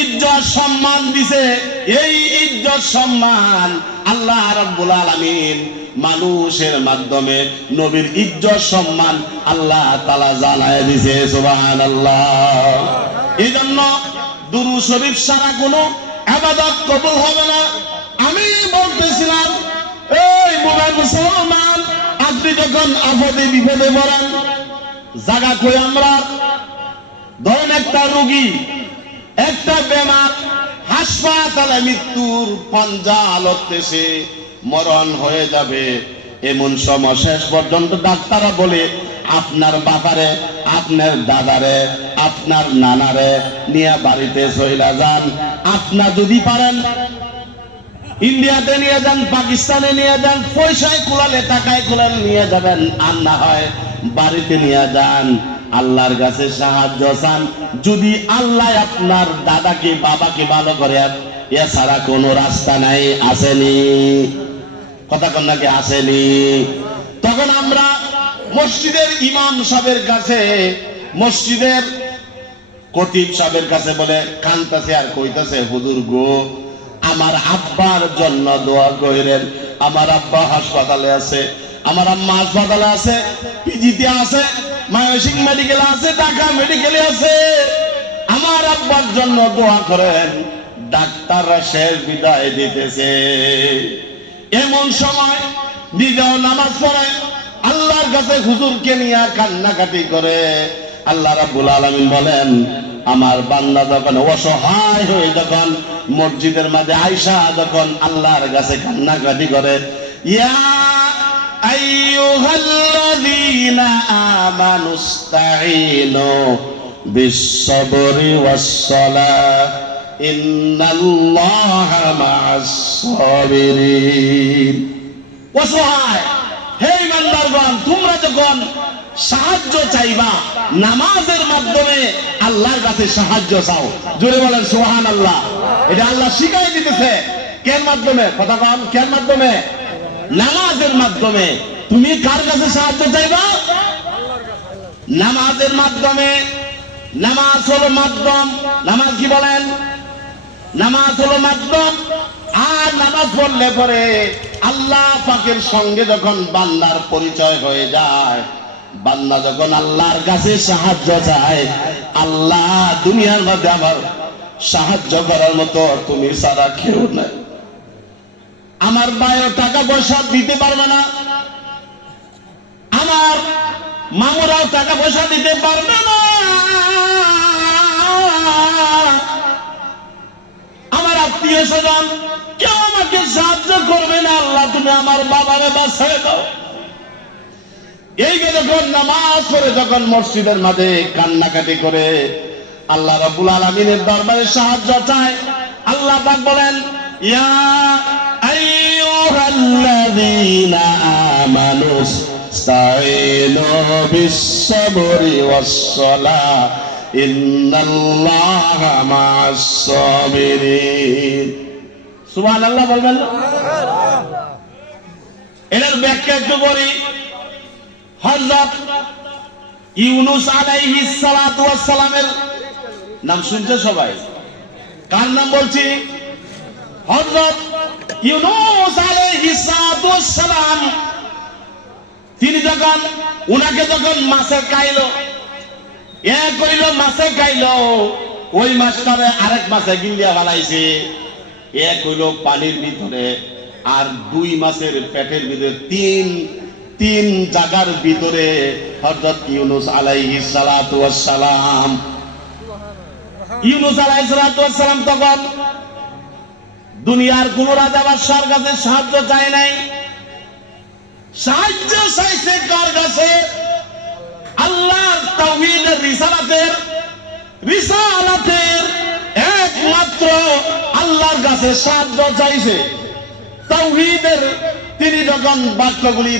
ইজ্জত সম্মান দিছে। এই ইজ্জত সম্মান আল্লাহ রাব্বুল আলামিন মানুষের মাধ্যমে নবীর ইজ্জত সম্মান আল্লাহ তাআলা জানায় দিছে, সুবহানাল্লাহ। এই জন্য দুরু শরীফ সারা কোনো আবাদত কবুল হবে না। আমি বলতেছিলাম, এই মোবাইল মুসলমান, আপনি যখন আপদে বিপদে পড়েন জায়গা কই আমরা? ধরেন একটা রোগী একটা বেমার হাসপাতালে মৃত্যুর পঞ্জা আলতেছে মরণ হয়ে যাবে। এমন সময় শেষ পর্যন্ত ডাক্তাররা বলে, আপনার বাপারে আপনার দাদারে, আপনার নানারে নিয়ে বাড়িতে চইলা যান। আপনার যদি পারেন, ইন্ডিয়াতে নিয়ে যান, পাকিস্তানে নিয়ে যান, পয়সায় কুলালে, টাকায় কুলালে নিয়ে যাবেন। আর না হয় বাড়িতে নিয়ে যান। আল্লাহর কাছে সাহায্য চান। যদি আল্লাহ আপনার দাদাকে, বাবাকে ভালো করে, এছাড়া কোনো রাস্তা নাই, আসেনি। কথা কন্যাকে আসেনি? তখন আমরা মসজিদের ইমাম সাহেবের কাছে, মসজিদের কতিব সাহেবের কাছে বলে, কান্তাছে আর কইতাছে, হুজুর গো, আমার আব্বার জন্য দোয়া কইরেন। আমার আব্বা হাসপাতালে আছে, আমার আম্মা হাসপাতালে আছে, পিজিতে আছে মায়সিং মেডিকেলে আছে, ঢাকা মেডিকেলে আছে। আমার আব্বার জন্য দোয়া করেন ডাক্তাররা শেষ বিদায় দিতেছে। এমন সময় নিজেও নামাজ পড়ে, আল্লাহর কাছে হুজুরকে নিয়ে কান্নাকাটি করে। আল্লাহ রাব্বুল আলামিন বলেন, আমার বান্দা যখন অসহায় হয়ে যখন মসজিদের মাঝে আয়সা যখন আল্লাহর কাছে কান্নাকাটি করে, ইয়া তোমরা যখন সাহায্য চাইবা, নামাজের মাধ্যমে আল্লাহর কাছে সাহায্য চাও। জোরে বলেন সুবহান আল্লাহ এটা আল্লাহ শিখাই দিতেছে। কেন মাধ্যমে? কথা কম কেন মাধ্যমে? নামাজের মাধ্যমে। তুমি কার কাছে সাহায্য চাইবা? নামাজের মাধ্যমে। নামাজ হলো মাধ্যম। নামাজ কি বলেন? নামাজ হলো মাধ্যম। আর নামাজ পড়লে পরে আল্লাহ পাকের সঙ্গে যখন বান্দার পরিচয় হয়ে যায়, বান্দা যখন আল্লাহর কাছে সাহায্য চায়, আল্লাহ দুনিয়ার মধ্যে আমার সাহায্য করার মতো তুমি সারা কেউ নাই। আমার বায়ো টাকা পয়সা দিতে পারবে না। মামুরাও টাকা পয়সা দিতে পারবে না। আমার আত্মীয় স্বজন, কেউ আমাকে সাহায্য করবে না। আল্লাহ, তুমি আমার বাবারে বাঁচায় দাও। এই যখন নামাজ পড়ে, যখন মসজিদের মাঝে কান্নাকাটি করে, আল্লাহ রাব্বুল আলামিনের দরবারে সাহায্য চায়। আল্লাহ পাক বলেন, ইয়া আইয়ুহাল্লাযীনা আমানু ইসতাঈনু বিস-সাবরি ওয়াস-সালাহ ইন্নাল্লাহা মা'আস-সাবিরিন সুবহানাল্লাহ বলবেন না? এটার ব্যাখ্যা একটু বলি হযরত ইউনুস আলাইহিস সালাতু ওয়াস সালামের নাম শুনছে সবাই? কার নাম বলছি? হযরত ইউনুস আলাইহিস সালাতু সালাম তিনি যখন, উনাকে যখন মাছে খাইলো, এ কইল, মাছে খাইলো, ওই মাছটারে আরেক মাছে গিলিয়া বানাইছে। এ কইল, পানির ভিতরে আর দুই মাসের পেটের ভিতরে তিন তিন জায়গার ভিতরে হযরত ইউনুস আলাইহিস সালাতু ওয়াস সালাম ইউনুস আলাইহিস সালাতু তখন দুনিয়ার কোন রাজা বাদশার কাছে সাহায্য চায় নাই। সাহায্য চাইছে কার কাছে? আল্লাহর তাওহীদের রিসালাতের রিসালাতের একমাত্র আল্লাহর কাছে সাহায্য চাইছে। তাওহীদের তিনি যখন বাক্যগুলি